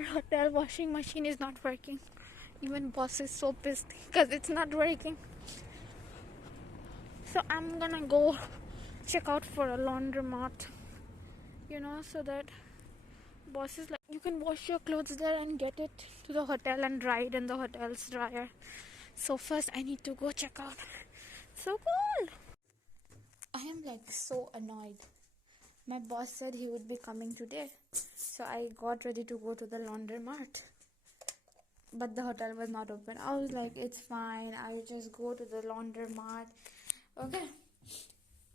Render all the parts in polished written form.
our hotel washing machine is not working. Even boss is so pissed because it's not working. So I'm gonna go check out for a laundromat, so that boss is like, you can wash your clothes there and get it to the hotel and dry it in the hotel's dryer. So first I need to go check out. So cool. I am like so annoyed. My boss said he would be coming today, so I got ready to go to the laundromat, but the hotel was not open. I was like, it's fine, I'll just go to the laundromat. Okay.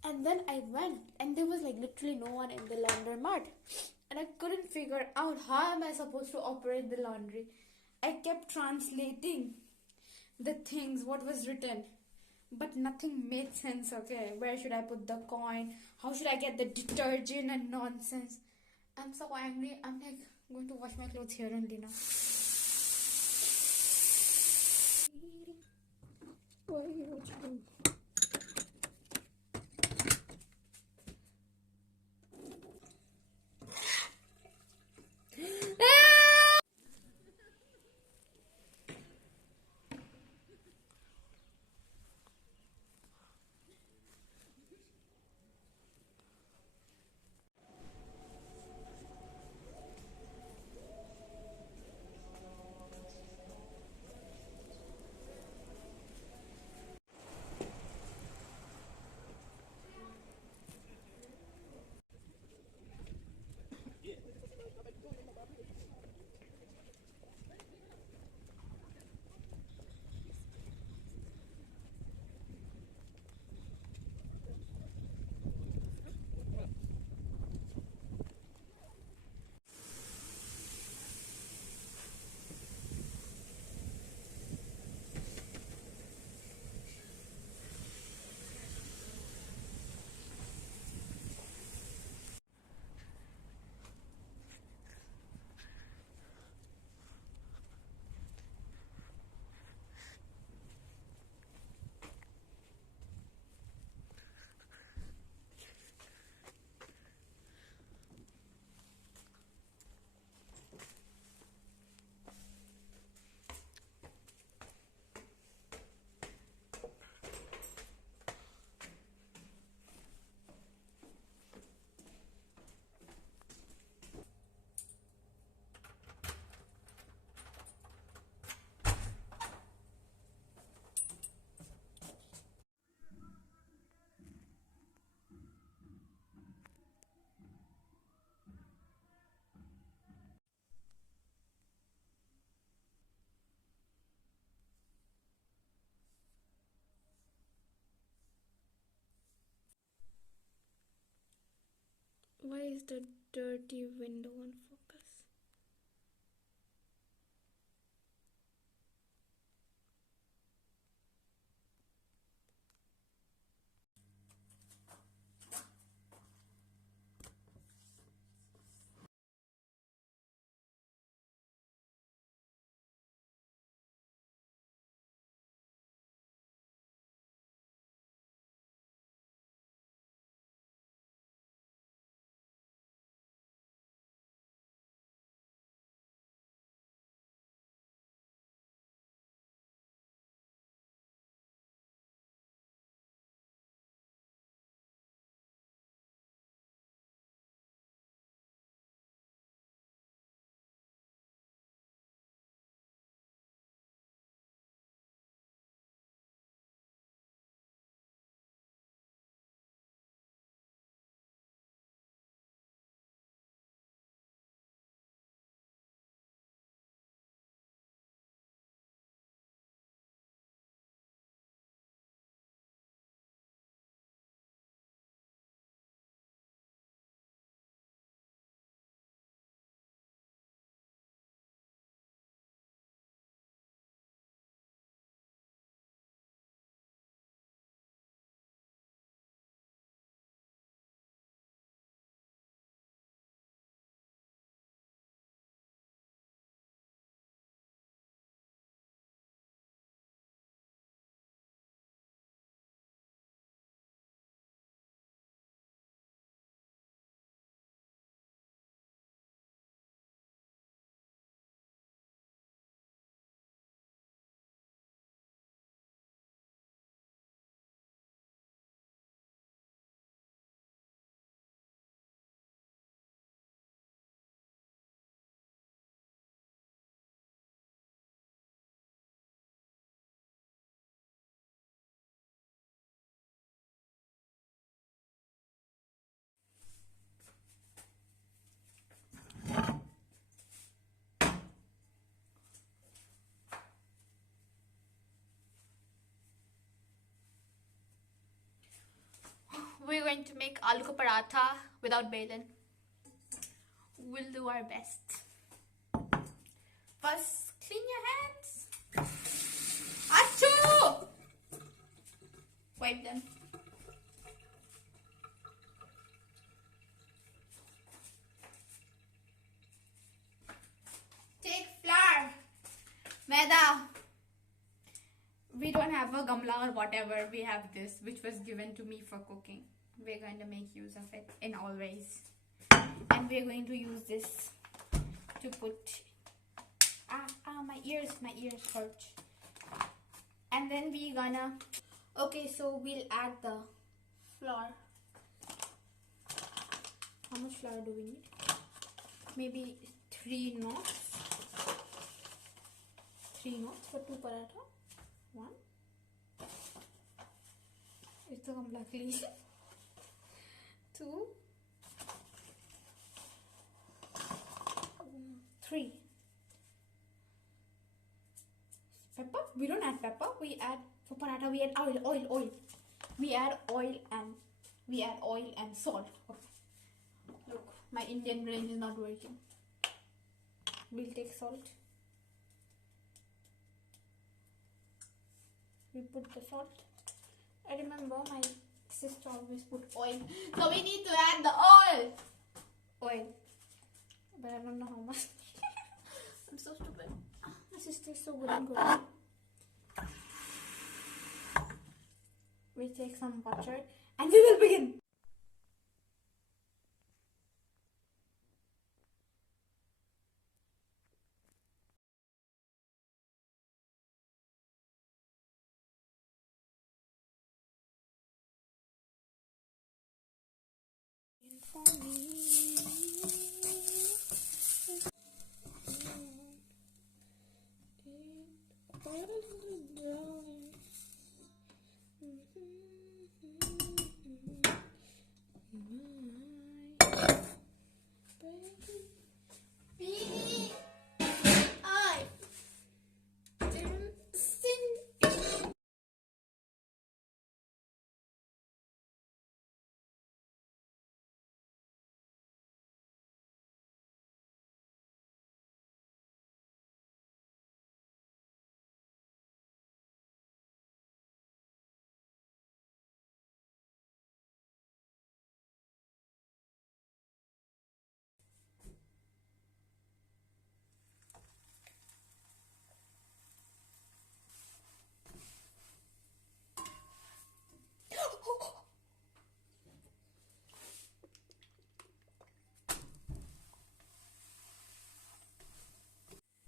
And then I went, and there was like literally no one in the laundromat, and I couldn't figure out how am I supposed to operate the laundry. I kept translating the things, what was written, but nothing made sense. Okay, where should I put the coin? How should I get the detergent and nonsense? I'm so angry. I'm like going to wash my clothes here only now. Why are you watching? Why is the dirty window on focus? we're going to make aloo ka paratha without bailan. We'll do our best. First, clean your hands. Achoo! Wipe them. Take flour. Maida. We don't have a gamla or whatever. We have this, which was given to me for cooking. We're going to make use of it in all ways. And we're going to use this to put... my ears hurt. And then we're gonna... Okay, so we'll add the flour. How much flour do we need? Maybe 3 knots. 3 knots for 2 paratha. 1. It's a clean. 2. 3. Pepper? We don't add pepper. We add for paratha. We add oil. We add oil and salt. Okay. Look, my Indian brain is not working. We'll take salt. We put the salt. I remember my sister always put oil. So we need to add the oil. But I don't know how much. I'm so stupid. My sister is so good and good. We take some butter and we will begin. For me.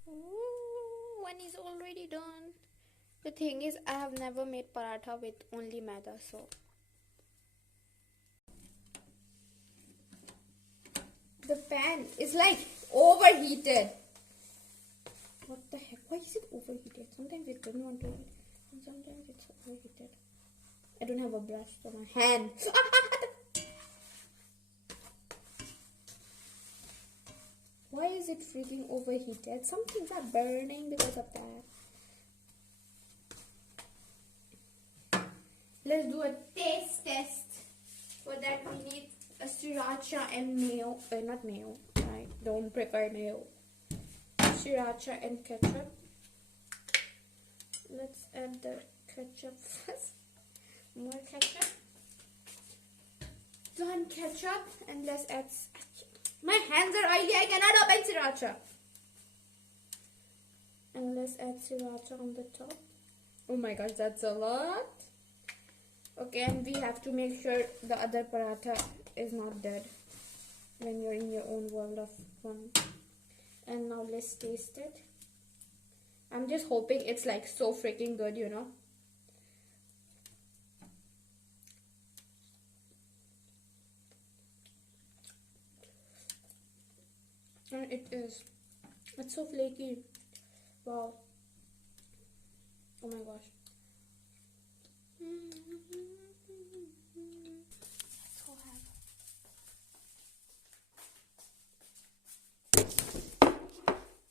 Ooh, one is already done. The thing is, I have never made paratha with only maida, so the pan is like overheated. What the heck? Why is it overheated? Sometimes it doesn't want to eat, and sometimes it's overheated. I don't have a brush for my hand. Why is it freaking overheated? Some things are burning because of that. Let's do a taste test. For that we need a sriracha and mayo. Not mayo. I don't prepare mayo. Sriracha and ketchup. Let's add the ketchup first. More ketchup. Done ketchup, and let's add... My hands are oily, I cannot open sriracha. And let's add sriracha on the top. Oh my gosh, that's a lot. Okay, and we have to make sure the other paratha is not dead when you're in your own world of fun. And now let's taste it. I'm just hoping it's like so freaking good, you know. And it is. It's so flaky. Wow. Oh my gosh. Let's go have.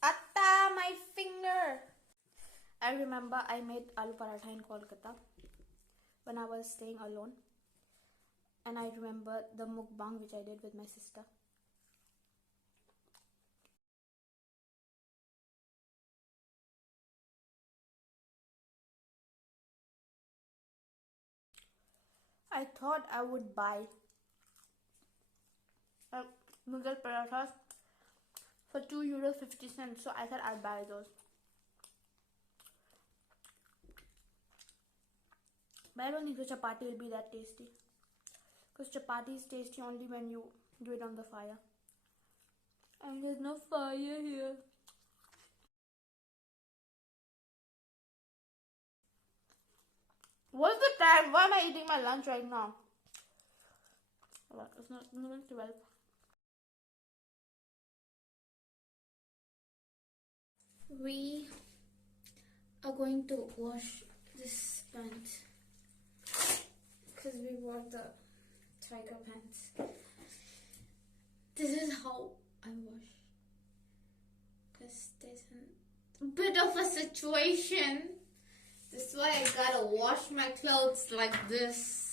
Atta, my finger. I remember I made aloo paratha in Kolkata when I was staying alone. And I remember the mukbang which I did with my sister. I thought I would buy noodle parathas for €2.50, so I thought I'd buy those. But I don't think the chapati will be that tasty, because chapati is tasty only when you do it on the fire, and there's no fire here. What's the time? Why am I eating my lunch right now? It's not even 12. We are going to wash this pants because we bought the tiger pants. This is how I wash, because there's a bit of a situation. This is why I gotta wash my clothes like this.